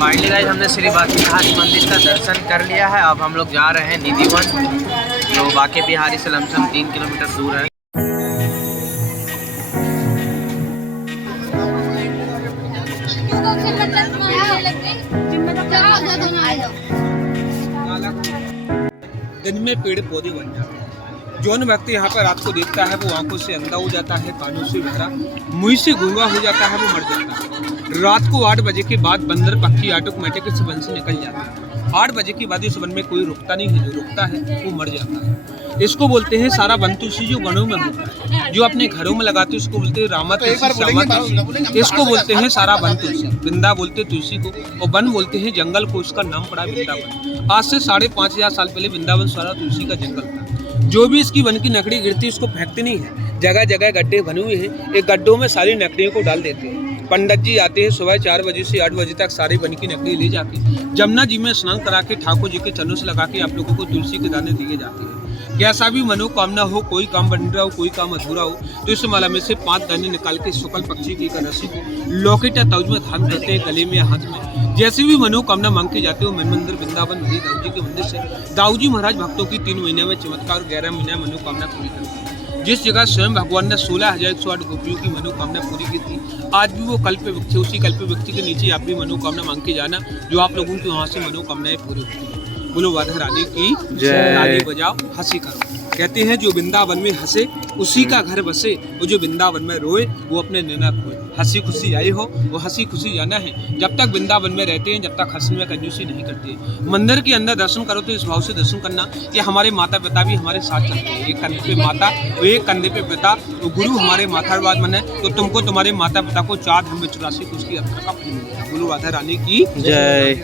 Finally guys हमने श्री बांके बिहारी मंदिर का दर्शन कर लिया है। अब हम लोग जा रहे हैं निधिवन, जो बांके बिहारी से लमसम 3 किलोमीटर दूर है। दिन में पेड़ पौधे बन जाते हैं। जौन व्यक्ति यहाँ पर रात को देखता है वो आंखों से अंधा हो जाता है, कानों से बहरा, मुंह से गूंगा हो जाता है, वो मर जाता है। रात को 8 बजे के बाद बंदर पक्षी ऑटोमेटिक इस वन से निकल जाते हैं। 8 बजे के बाद इस वन में कोई रुकता नहीं है, जो रुकता है वो मर जाता है। इसको बोलते हैं सारा वन तुलसी, जो वनों में होता है, जो अपने घरों में लगाते हैं उसको बोलते हैं रामा तुलसी, श्यामा तुलसी। इसको बोलते हैं सारा वन तुलसी। वृंदा बोलते तुलसी को, और वन बोलते हैं जंगल को। इसका नाम पड़ा वृंदावन। आज से 5,500 साल पहले वृंदावन सारा तुलसी का जंगल था। जो भी इसकी वन की नकड़ी गिरती है उसको फेंकते नहीं है, जगह जगह गड्ढे बने हुए हैं। एक गड्ढों में सारी नकड़ियों को डाल देते हैं। पंडित जी आते हैं सुबह 4 बजे से 8 बजे तक, सारी वन की नकड़ी ले जाके जमुना जी में स्नान करा के ठाकुर जी के चरणों से लगा के आप लोगों को तुलसी के दाने दिए जाते हैं। कैसा भी मनोकामना हो, कोई काम बन रहा हो, कोई काम अधूरा हो, तो इस माला में से 5 दाने निकाल के शुक्ल पक्षी की रस्सी को लॉकेट या तौज में धारण करते हैं, गले में या हाथ में। जैसे भी मनोकामना मांग के जाते हो मन मंदिर वृंदावन भरी दाऊ जी के मंदिर से दाऊ जी महाराज भक्तों की 3 महीने में चमत्कार, 11 महीने में मनोकामना पूरी करते हैं। जिस जगह स्वयं भगवान ने 16,108 गोपियों की मनोकामना पूरी की थी, आज भी वो कल्प वृक्ष, उसी कल्प वृक्ष के नीचे आप भी मनोकामना मांग के जाना, जो आप लोगों की वहाँ से मनोकामनाएं पूरी होती है। बोलो राधा रानी की जय। ताली बजाओ, हंसी करो। कहते हैं जो वृंदावन में हंसे उसी का घर बसे, और जो वृंदावन में रोए वो अपने नैना खोए। हंसी खुशी आई हो, वो हंसी खुशी जाना है। जब तक वृंदावन में रहते हैं, जब तक हंसने में कंजूसी नहीं करते। मंदिर के अंदर दर्शन करो तो इस भाव से दर्शन करना कि हमारे माता पिता भी हमारे साथ चलते हैं। एक कंधे पे माता और एक कंधे पे पिता, तो गुरु हमारे माथावाद मन है, तो तुमको तुम्हारे माता पिता को 4 धाम में 84 कुछ की यात्रा का फल मिलेगा। बोलो राधा रानी की जय।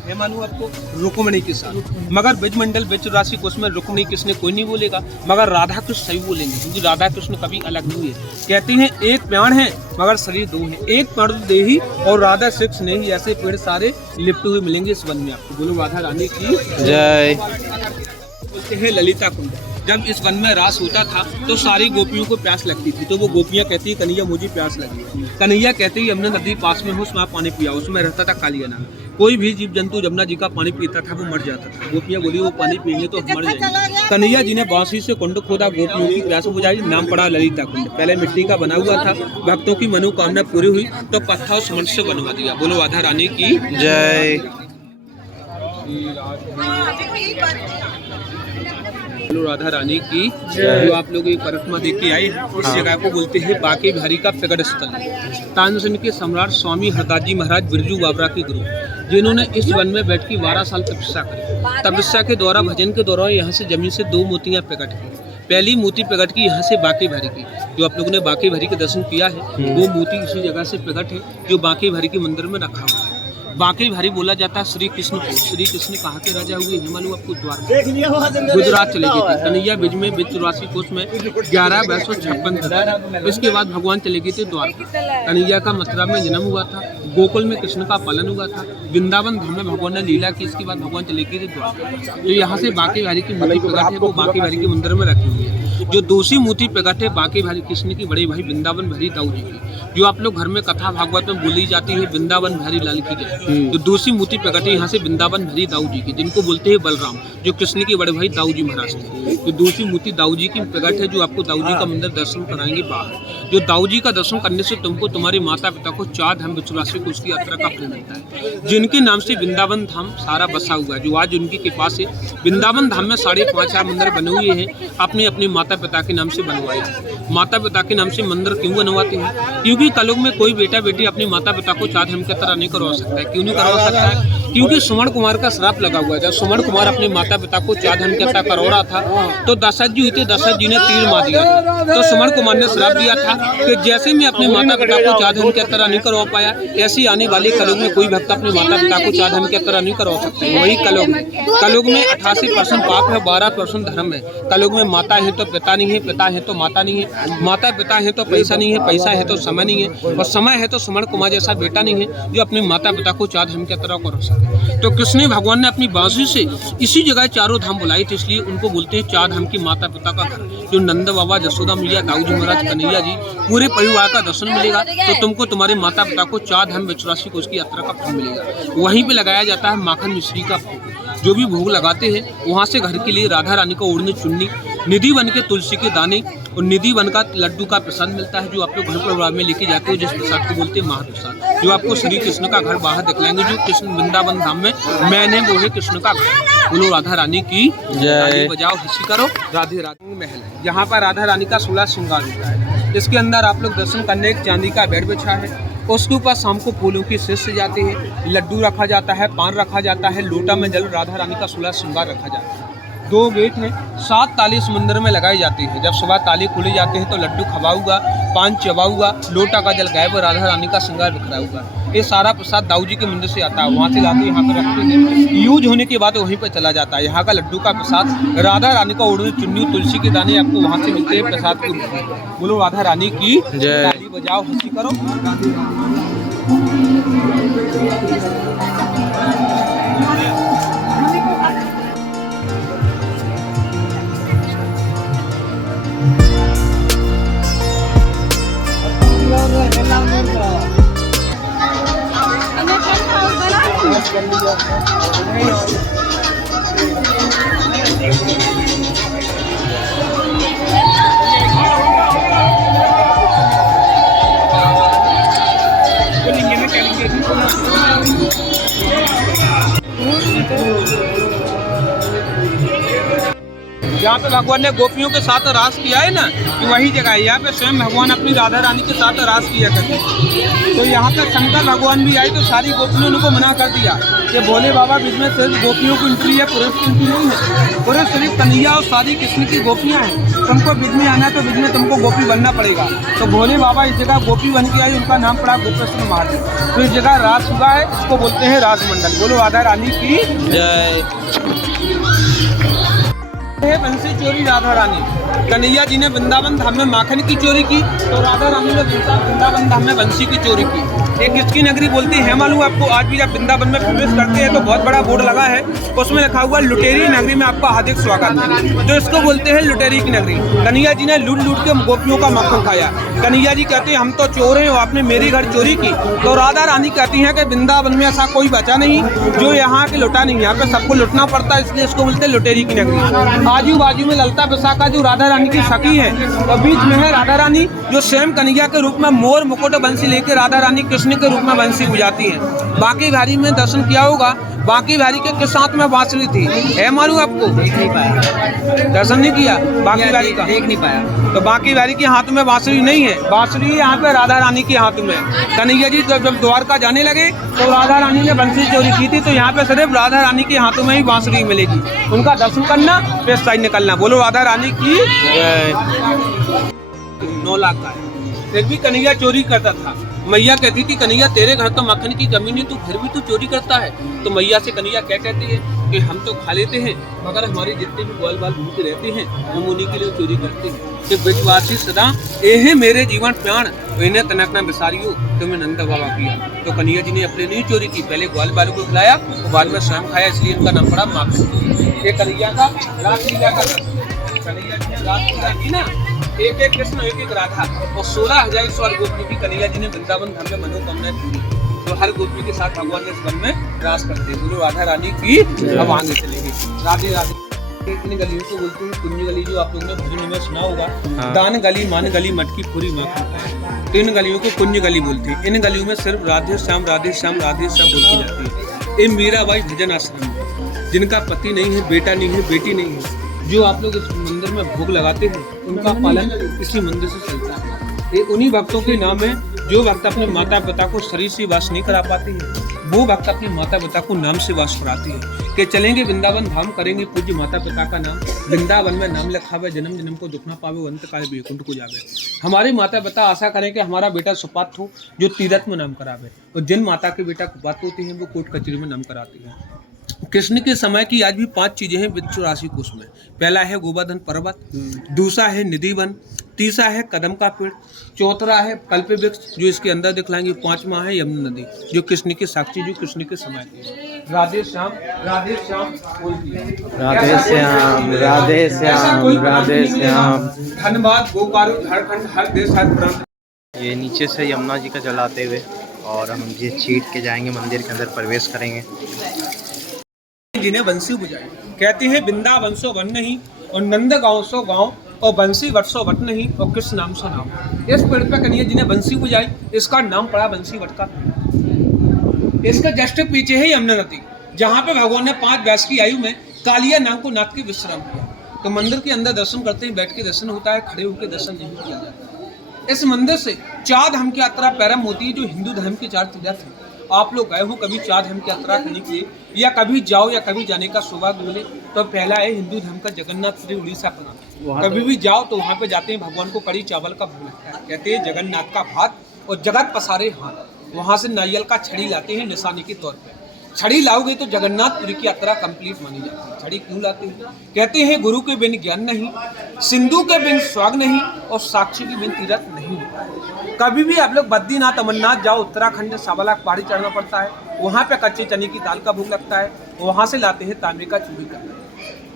है मालूम आपको रुक्मिणी के साथ, मगर ब्रजमंडल 84 कोष में रुक्मिणी कृष्ण कोई नहीं बोलेगा, मगर राधा कृष्ण सही बोलेंगे, क्योंकि राधा कृष्ण कभी अलग नहीं है। कहते हैं एक प्राण है मगर शरीर 2 है, एक प्राण देही और राधा शिक्ष नहीं, ऐसे पेड़ सारे लिपटे हुए मिलेंगे इस वन में आपको। बोलो राधा रानी की जय। बोलते हैं ललिता कुंड। जब इस वन में रास होता था तो सारी गोपियों को प्यास लगती थी, तो वो गोपियां कहती है कन्हैया मुझे प्यास लगी। कन्हैया कहते ही हमने नदी पास में हो, उसमें पानी पिया। उसमें रहता था कालिया नाम। कोई भी जीव जंतु जमुना जी का पानी पीता था वो मर जाता था। गोपियां बोली वो पानी पिएंगे तो हम मर जाएंगे। कन्हैया जी ने बांसुरी से कुंड खोदा, गोपियों की प्यास बुझाई, नाम पड़ा ललिता कुंड। पहले मिट्टी का बना हुआ था, भक्तों की मनोकामना पूरी हुई तो पत्थर सीमेंट से बनवा दिया। बोलो राधा रानी की जय। बोलो राधा रानी की जो आप लोग एक परिक्रमा देख के आए, इस जगह को बोलते हैं बांके बिहारी का प्रकट स्थल। तानसेन के सम्राट स्वामी हरदास जी महाराज बिरजू बाबरा के गुरु, जिन्होंने इस वन में बैठ के 12 साल तपस्या करी। तपस्या के द्वारा भजन के दौरान यहाँ से जमीन से 2 मोतियाँ प्रकट की। पहली मोती प्रकट की यहाँ से बांके बिहारी की, जो आप लोगों ने बांके बिहारी के दर्शन किया है, वो मोती इसी जगह से प्रकट है, जो बांके बिहारी के मंदिर में रखा हुआ है। बांके बिहारी बोला जाता है श्री कृष्ण को। श्री कृष्ण कहाँ के राजा हुए हैं मालूम आपको? द्वारका, गुजरात चले गए थे। कन्हैया ब्रज में 84 कोष में 11,256। इसके बाद भगवान चले गए थे द्वारका। कन्हैया का मथुरा में जन्म हुआ था, गोकुल में कृष्ण का पालन हुआ था, वृंदावन धाम में भगवान ने लीला की। इसके बाद भगवान चले गए थे द्वारका। तो यहाँ से बांके बिहारी की मूर्ति प्रकट है, वो बांके बिहारी के मंदिर में रखी हुई है। जो दूसरी मूर्ति प्रकट है बांके बिहारी कृष्ण की बड़े भाई वृंदावन बिहारी दाऊ जी की, जो आप लोग घर में कथा भागवत में बोली जाती है वृंदावन बिहारी लाल की जय। तो दूसरी मूर्ति प्रकट है यहाँ से वृंदावन बिहारी दाऊ जी की, जिनको बोलते हैं बलराम, जो कृष्ण के बड़े भाई दाऊ जी महाराज थे। तो दूसरी मूर्ति दाऊ जी की प्रकट है, जो आपको दाऊ जी का मंदिर दर्शन कराएंगे बाहर। जो दाऊ जी का दर्शन करने से तुमको तुम्हारे माता पिता को 4 धाम 84 कोष की यात्रा का फल मिलता है, जिनके नाम से वृंदावन धाम सारा बसा हुआ है। जो आज उनकी कृपा से वृंदावन धाम में 5,500 मंदिर बने हुए हैं, अपने अपने माता पिता के नाम से बनवाए हैं। माता पिता के नाम से मंदिर क्यों बनवाते हैं? क्योंकि कलयुग में कोई बेटा बेटी अपने माता पिता को 4 धाम की तरह नहीं करवा सकता है। क्यों नहीं करवा सकता है? क्योंकि सुमन कुमार का श्राप लगा हुआ है। जब सुमन कुमार अपने माता पिता को 4 धाम की यात्रा करवा रहा था तो दशरथ जी हुए थे, दशरथ जी ने तीर मार दिया था। तो सुमन कुमार ने श्राप दिया था कि जैसे मैं अपने माता पिता को 4 धाम की यात्रा नहीं करवा पाया, ऐसी आने वाले कलयुग में कोई भक्त अपने माता पिता को 4 धाम की यात्रा नहीं करवा सकता। वही कलयुग में 88% पाप है, 12% धर्म है। कलयुग में माता है तो पिता नहीं है, पिता है तो माता नहीं है, माता पिता है तो पैसा नहीं है, पैसा है तो समय नहीं है, और समय है तो सुमन कुमार जैसा बेटा नहीं है जो अपने माता पिता को 4 धाम की यात्रा कर सके। तो कृष्ण भगवान ने अपनी बांसुरी से इसी जगह 4 धाम बुलाई थी, इसलिए उनको बोलते हैं 4 धाम की माता पिता का घर। जो नंद बाबा, जसोदा मैया, दाऊ जी महाराज, कन्हैया जी, पूरे परिवार का दर्शन मिलेगा। तो तुमको तुम्हारे माता पिता को 4 धाम 84 कोष की यात्रा का फल मिलेगा। वहीं पे लगाया जाता है माखन मिश्री का भोग। जो भी भोग लगाते हैं वहाँ से घर के लिए राधा रानी को ओढ़नी चुन्नी, निधि वन के तुलसी के दाने और निधि वन का लड्डू का प्रसाद मिलता है, जो आप लोग घर परिवार में लेके जाते हो, जिस प्रसाद को बोलते हैं महाप्रसाद, जो आपको श्री कृष्ण का घर बाहर दिखलाएंगे। जो कृष्ण वृंदावन धाम में मैंने वो है कृष्ण का घर। बोलो राधा रानी की जय। बजाओ खुशी करो। राधे रानी महल है, यहाँ पर राधा रानी का 16 श्रृंगार होता है। इसके अंदर आप लोग दर्शन करने एक चांदी का बेड बिछा है, उसके ऊपर शाम को फूलों की शीश सजाते हैं, लड्डू रखा जाता है, पान रखा जाता है, लोटा में जल राधा रानी का 16 श्रृंगार रखा जाता है। 2 गेट हैं, 7 ताले इस मंदिर में लगाई जाती है। जब सुबह ताले खोले जाते हैं तो लड्डू खवाऊगा, पान चबाऊगा, लोटा का जल गायब और राधा रानी का श्रृंगार बिखराऊगा। ये सारा प्रसाद दाऊ जी के मंदिर से आता है, वहाँ से लाते यहाँ पर रखते हैं। यूज होने के बाद वहीं पर चला जाता है। यहाँ का लड्डू का प्रसाद राधा रानी का ओढ़नी चुन्नी तुलसी के दाने आपको वहाँ से मिलते हैं प्रसाद के रूप में। बोलो राधा रानी की जय। ताली बजाओ हंसी करो। जहाँ पे भगवान ने गोपियों के साथ रास किया है ना, कि वही जगह है। यहाँ पे स्वयं भगवान अपनी राधा रानी के साथ रास किया करते हैं। तो यहाँ पे शंकर भगवान भी आए तो सारी गोपियों ने उनको मना कर दिया कि भोले बाबा बीच में सिर्फ गोपियों की एंट्री है, पुरुष की एंट्री नहीं है। पुरुष सिर्फ कन्हैया और सारी कृष्ण की गोपियाँ हैं। तुमको बीच में आना है तो बीच में तुमको गोपी बनना पड़ेगा। तो भोले बाबा इस जगह गोपी बन के आई, उनका नाम पड़ा गोपेश्वर महादेव। तो इस जगह रास हुआ है, इसको बोलते हैं राजमंडल। बोलो राधा रानी की जय। बंसी चोरी राधा रानी। कन्हैया जी ने वृंदावन धाम में माखन की चोरी की, तो राधा रानी ने वृंदावन धाम में बंसी की चोरी की। एक किसकी नगरी बोलती है मालूम आपको? आज भी जब वृंदावन में प्रवेश करते हैं तो बहुत बड़ा बोर्ड लगा है, उसमें लिखा हुआ लुटेरी नगरी में आपका हार्दिक स्वागत है। तो इसको बोलते हैं लुटेरी की नगरी। कन्हैया जी ने लूट लूट के गोपियों का माखन खाया। कन्हैया जी कहते हैं हम तो चोर हैं और आपने मेरी घर चोरी की। तो राधा रानी कहती हैं कि वृंदावन में ऐसा कोई बचा नहीं जो यहाँ के लुटा नहीं, यहाँ पे सबको लुटना पड़ता है, इसलिए इसको बोलते हैं लुटेरी की नगरी। आजू बाजू में ललता विशाखा जो राधा रानी की सखी है, और बीच में है राधा रानी जो स्वयं कन्हैया के रूप में मोर मुकुट बंसी लेकर राधा रानी कृष्ण के रूप में बंसी बजाती है। बांके बिहारी में दर्शन किया होगा, बांके बिहारी के साथ में बांसुरी थी, है मालूम आपको? देख नहीं पाया, दर्शन नहीं किया बांके बिहारी का, देख नहीं पाया। तो बांके बिहारी के हाथ में बांसुरी नहीं है, बांसुरी यहाँ पे राधा रानी के हाथ में। कन्हैया जी जब द्वारका जाने लगे तो राधा रानी ने बंसी चोरी की थी, तो यहाँ पे सिर्फ राधा रानी के हाथों में ही बांसुरी मिलेगी। उनका दर्शन करना फिर साइड निकलना। बोलो राधा रानी की जय। 9 लाख का है, फिर भी कन्हैया चोरी करता था। मैया कहती थी कन्हैया तेरे घर तो मक्खन की कमी नहीं, तू फिर भी तू चोरी करता है। तो मैया से कन्हैया क्या कहती है कि हम तो खा लेते हैं, मगर हमारे जितने भी ग्वाल बाल भूखे रहते हैं हम उन्हीं के लिए चोरी करते हैं। कि विश्वासी सदा एहे मेरे जीवन प्राण इन्हें तनक न बिसारियो, तुम्हें नंद बाबा किया। तो कन्हैया जी ने अपने नहीं चोरी की, पहले ग्वाल बालों को खिलाया और बाद में स्वयं खाया, इसलिए इनका नाम पड़ा माखन। ये कन्हैया का रासलीला का, कन्हैया जी ने रासलीला की ना, एक एक कृष्ण एक एक राधा और 16,000 स्वर गोपियों की कन्हैया जी ने वृंदावन धाम में मनोकामनाएं पूरी। तो हर गोपी के साथ भगवान ने इस वन में रास करते हैं। बोलो राधा रानी की। अब आगे चलेगी राधे राधे। इन गलियों को बोलते हैं कुंज गली, जो आप लोगों ने भजन में सुना होगा। दान गली, मान गली, मटकी पूरी माखन। तो इन गलियों को कुंज गली बोलते हैं। इन गलियों में सिर्फ राधे श्याम राधे श्याम राधे श्याम बोलती जाती है। ये मीराबाई भजन आश्रम है, जिनका पति नहीं है, बेटा नहीं है, बेटी नहीं है, जो आप लोग इस मंदिर में भोग लगाते हैं उनका पालन इसी मंदिर से चलता है। ये उन्हीं भक्तों के नाम है जो भक्त अपने माता पिता को शरीर से वास नहीं करा पाते हैं, वो भक्त अपने माता पिता को नाम से वास कराती है। कि चलेंगे वृंदावन धाम, करेंगे पूज्य माता पिता का नाम, वृंदावन में नाम लिखावे, जन्म जन्म को दुख ना पावे, अंत काल वैकुंठ को जावे। हमारे माता पिता आशा करें कि हमारा बेटा सुपात्र हो जो तीरथ में नाम करावे, और जिन माता के बेटा कुपात्र होते हैं वो कोर्ट कचहरी में नाम कराती हैं। कृष्ण के समय की आज भी 5 चीजें हैं 84 कोष में। पहला है गोवर्धन पर्वत, दूसरा है निधि वन, तीसरा है कदम का पेड़, चौथा है कल्प वृक्ष जो इसके अंदर दिखलाएंगे, 5वां है यमुना नदी जो कृष्ण के साक्षी, जो कृष्ण के समय की। राधे श्याम राधे श्याम बोलती है, राधे श्याम राधे श्याम राधे श्याम। धन्यवाद। गोकारू झारखंड, हर देश हर प्रांत। ये नीचे से यमुना जी का जल आते हुए और हम ये छीट के जाएंगे मंदिर के अंदर प्रवेश करेंगे। जिन्हें बंसी बुझाई कहते हैं, वृंदावन सो वन नहीं और नंद गाँव सो गाँव और बंसी वट सो वट नहीं और कृष्ण नाम सो नाम। इस पेड़ पे कन्हैया जी ने बंसी बुझाई, इसका नाम पड़ा बंसी वट का। इसके जस्ट पीछे है यमुना नदी, जहाँ पे भगवान ने 5 वर्ष की आयु में कालिया नाम को नाथ के विश्राम किया। तो मंदिर के अंदर दर्शन करते हैं, बैठ के दर्शन होता है, खड़े होकर दर्शन नहीं किया जाता। इस मंदिर से 4 धाम की यात्रा प्रारंभ होती है, जो हिंदू धर्म की 4 तीर्थ है। आप लोग गए हो कभी 4 धाम की यात्रा करने के लिए, या कभी जाओ या कभी जाने का सौभाग्य मिले, तो पहला है हिंदू धर्म का जगन्नाथपुरी उड़ीसा पर। कभी भी जाओ तो वहाँ पे जाते हैं, भगवान को कड़ी चावल का भोग लगता है। कहते हैं जगन्नाथ का भात और जगत पसारे हाथ। वहाँ से नारियल का छड़ी लाते हैं निशानी के तौर पर। छड़ी लाओगे तो जगन्नाथपुरी की यात्रा कंप्लीट मानी जाती है। छड़ी क्यों लाते हैं? कहते हैं गुरु के बिन ज्ञान नहीं, सिंधु के बिन स्वाग नहीं और साक्षी के बिन तीर्थ नहीं होता। कभी भी आप लोग बद्रीनाथ अमरनाथ जाओ, उत्तराखंड में 1.25 लाख पहाड़ी चढ़ना पड़ता है। वहाँ पे कच्चे चने की दाल का भोग लगता है, वहाँ से लाते हैं तांबे का चूड़ी का।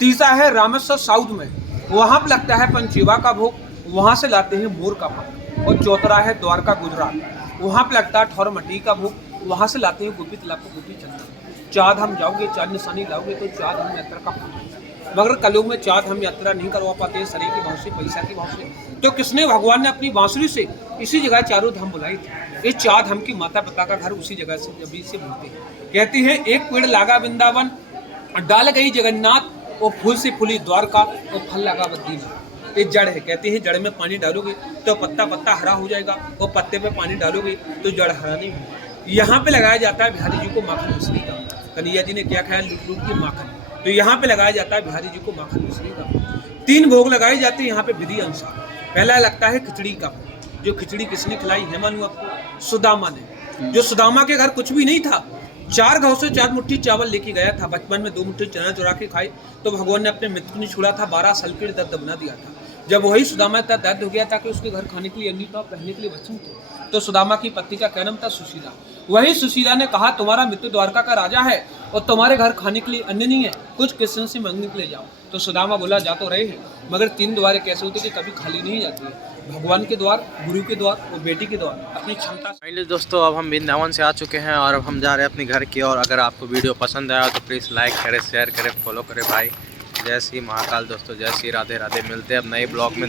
तीसरा है रामेश्वर साउथ में, वहाँ पे लगता है पंचेवा का भोग, वहाँ से लाते हैं मोर का भोग। और चौथा है द्वारका गुजरात, वहाँ पे लगता है ठौर मटी का भोग, वहाँ से लाते हैं गोपी तलाब को गोपी चंदन। 4 धाम जाओगे, 4 निशानी लाओगे तो 4 धाम यात्रा का फल है। मगर कलयुग में 4 धाम यात्रा नहीं करवा पाते, शरीर के भाव से, पैसा के भाव से। तो किसने भगवान ने अपनी बांसुरी से इसी जगह 4 धाम बुलाई थी। ये 4 धाम की माता पिता का घर उसी जगह से जब से मिलते हैं। कहते हैं एक पेड़ लागा वृंदावन, डाल गई जगन्नाथ, और फूल से फूली द्वारका, और फल लगा बद्रीनाथ। ये जड़ है। कहते हैं जड़ में पानी डालोगे तो पत्ता पत्ता हरा हो जाएगा, और पत्ते पे पानी डालोगे तो जड़ हरा नहीं होगा। यहाँ पे लगाया जाता है बिहारी जी को माखन मिश्री का। कन्हैया जी ने क्या खाया? लूट लूट के माखन। तो यहाँ पे लगाया जाता है बिहारी जी को माखन मिश्री का। 3 भोग लगाए जाते हैं यहाँ पे विधि अनुसार। पहला लगता है खिचड़ी का भोग। जो खिचड़ी किसने खिलाई है मालूम आपको? सुदामा ने। जो सुदामा के घर कुछ भी नहीं था, 4 गाँव से 4 मुट्ठी चावल लेके गया था। बचपन में 2 मुट्ठी चना चुरा के खाए, तो भगवान ने अपने मित्र को नहीं छोड़ा था, 12 साल के लिए दर्द बना दिया था। जब वही सुदामा इतना दर्द हो गया था कि उसके घर खाने के लिए अन्नी था, पहनने के लिए वस्त्र थे, तो सुदामा की पत्नी का क्या नाम था? सुशीला। वही सुशीला ने कहा तुम्हारा मित्र द्वारका का राजा है और तुम्हारे घर खाने के लिए अन्न नहीं है, कुछ कृष्ण से मांगने के लिए जाओ। तो सुदामा बोला जा तो रहे हैं, मगर 3 द्वार कैसे होते कि कभी खाली नहीं जाती है। भगवान के द्वार, गुरु के द्वार और बेटी के द्वार, अपनी क्षमता। फाइनली दोस्तों अब हम वृंदावन से आ चुके हैं और अब हम जा रहे हैं अपने घर की ओर। अगर आपको वीडियो पसंद आया तो प्लीज़ लाइक करें, शेयर करें, फॉलो करें भाई। जय श्री महाकाल दोस्तों, जय श्री राधे राधे। मिलते हैं अब नए ब्लॉग में।